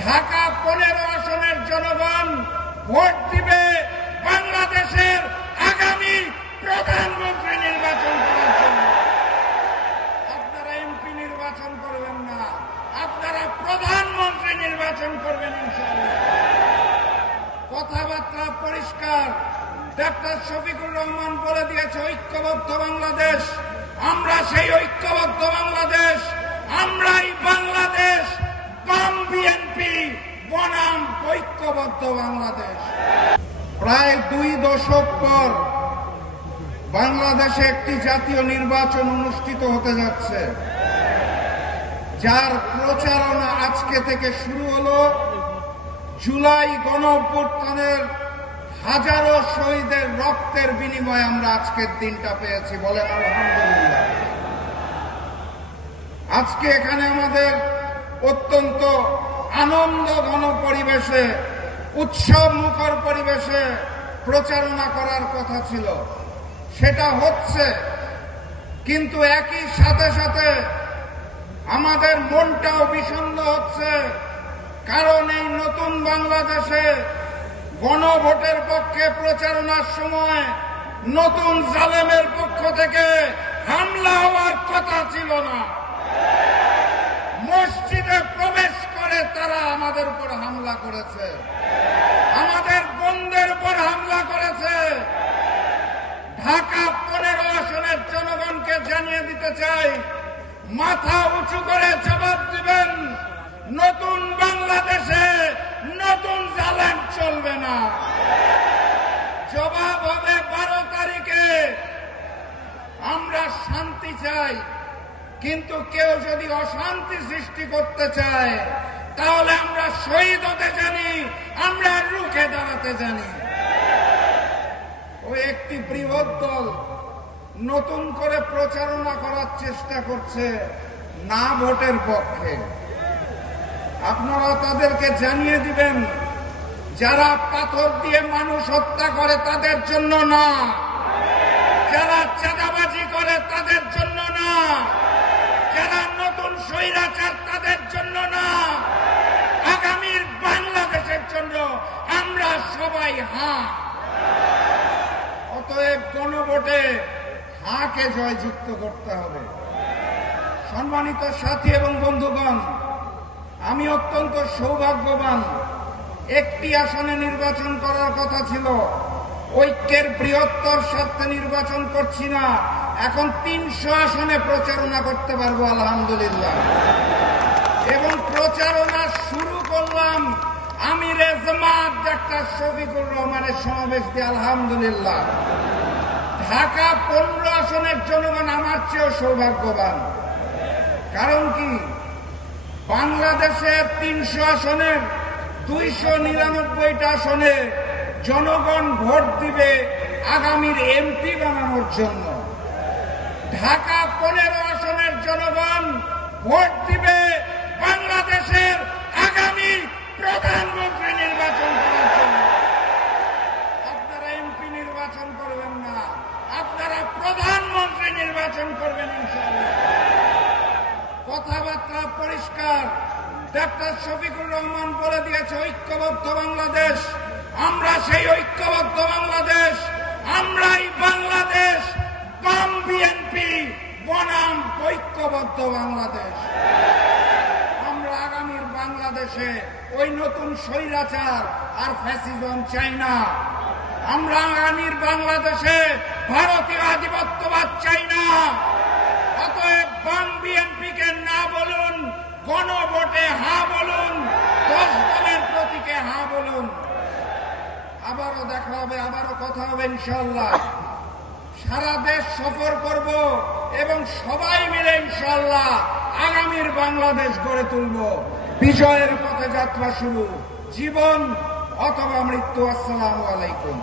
ঢাকা 15 আসনের জনগণ ভোট দিবে বাংলাদেশের আগামী প্রধানমন্ত্রী নির্বাচন করার জন্য। আপনারা এমপি নির্বাচন করবেন না, আপনারা প্রধানমন্ত্রী নির্বাচন করবেন ইনশাআল্লাহ। কথাবার্তা পরিষ্কার। ডাক্তার শফিকুর রহমান বলে দিয়েছে ঐক্যবদ্ধ বাংলাদেশ। আমরা সেই ঐক্যবদ্ধ বাংলাদেশ, আমরাই বাংলাদেশ, বাম বিএনপি বনাম ঐক্যবদ্ধ বাংলাদেশ। প্রায় 2 দশক পর বাংলাদেশে একটি জাতীয় নির্বাচন অনুষ্ঠিত হতে যাচ্ছে, যার প্রচারণা আজকে থেকে শুরু হলো। জুলাই গণঅভ্যুত্থানের হাজারো শহীদের রক্তের বিনিময়ে আমরা আজকের দিনটা পেয়েছি, বলেন আলহামদুলিল্লাহ। আজকে এখানে আমাদের অত্যন্ত আনন্দ ঘন পরিবেশে, উৎসব মুখর পরিবেশে প্রচারণা করার কথা ছিল, সেটা হচ্ছে। কিন্তু একই সাথে সাথে আমাদের মনটাও বিষণ্ণ হচ্ছে, কারণ এই নতুন বাংলাদেশে গণভোটের পক্ষে প্রচারণার সময় নতুন জালেমের পক্ষ থেকে হামলা হওয়ার কথা ছিল না। মসজিদে প্রবেশ করে তারা আমাদের উপর হামলা করেছে, আমাদের বোনদের উপর হামলা করেছে। ঢাকা 15 আসনের জনগণকে জানিয়ে দিতে চাই, মাথা উঁচু করে জবাব দিবেন। নতুন বাংলাদেশে নতুন জালেম চলবে না। জবাব হবে 12 তারিখে। আমরা শান্তি চাই, কিন্তু কেউ যদি অশান্তি সৃষ্টি করতে চায় তাহলে আমরা শহীদ হতে জানি, আমরা রুখে দাঁড়াতে জানি। ওই একটি বৃহৎ দল নতুন করে প্রচারণা করার চেষ্টা করছে না ভোটের পক্ষে। আপনারা তাদেরকে জানিয়ে দিবেন, যারা পাথর দিয়ে মানুষ হত্যা করে তাদের জন্য না, যারা চাঁদাবাজি করে তাদের জন্য না, যারা নতুন স্বৈরাচার তাদের জন্য না, আগামীর বাংলাদেশের জন্য আমরা সবাই হাঁ। অতএব গণভোটে হাঁকে জয়যুক্ত করতে হবে। সম্মানিত সাথী এবং বন্ধুগণ, আমি অত্যন্ত সৌভাগ্যবান। একটি আসনে নির্বাচন করার কথা ছিল, ঐক্যের বৃহত্তর স্বার্থে নির্বাচন করছি না। এখন 300 আসনে প্রচারণা করতে পারবো আলহামদুলিল্লাহ। এবং প্রচারণা শুরু করলাম আমিরে জামাত ডাক্তার শফিকুর রহমানের সমাবেশ দিয়ে আলহামদুলিল্লাহ। ঢাকা 15 আসনের জনগণ আমার চেয়েও সৌভাগ্যবান। কারণ কি, বাংলাদেশের 300 আসনের 299টা আসনে জনগণ ভোট দিবে আগামীর এমপি বানানোর জন্য। ঢাকা 15 আসনের জনগণ ভোট দিবে বাংলাদেশের আগামী প্রধানমন্ত্রী নির্বাচন করার জন্য। আপনারা এমপি নির্বাচন করবেন না, আপনারা প্রধানমন্ত্রী নির্বাচন করবেন ইনশাআল্লাহ। কথাবার্তা পরিষ্কার। ডাক্তার শফিকুর রহমান বলে দিয়েছে ঐক্যবদ্ধ বাংলাদেশ। আমরা সেই ঐক্যবদ্ধ বাংলাদেশ, আমরাই বাংলাদেশ, বাম বিএনপি বনাম ঐক্যবদ্ধ বাংলাদেশ। আমরা আগামীর বাংলাদেশে ওই নতুন স্বৈরাচার আর ফ্যাসিজম চাই না। আমরা আগামীর বাংলাদেশে ভারতীয় আধিপত্যবাদ চাই না। অতএব বাম বিএনপিকে না বলুন, গণভোটে হা বলুন, 10 দলের প্রতীকে হা বলুন। আবারও দেখা হবে, আবারও কথা হবে ইনশাআল্লাহ। সারা দেশ সফর করব এবং সবাই মিলে ইনশাআল্লাহ আগামীর বাংলাদেশ গড়ে তুলব। বিজয়ের পথে যাত্রা শুরু, জীবন অথবা মৃত্যু। আসসালামু আলাইকুম।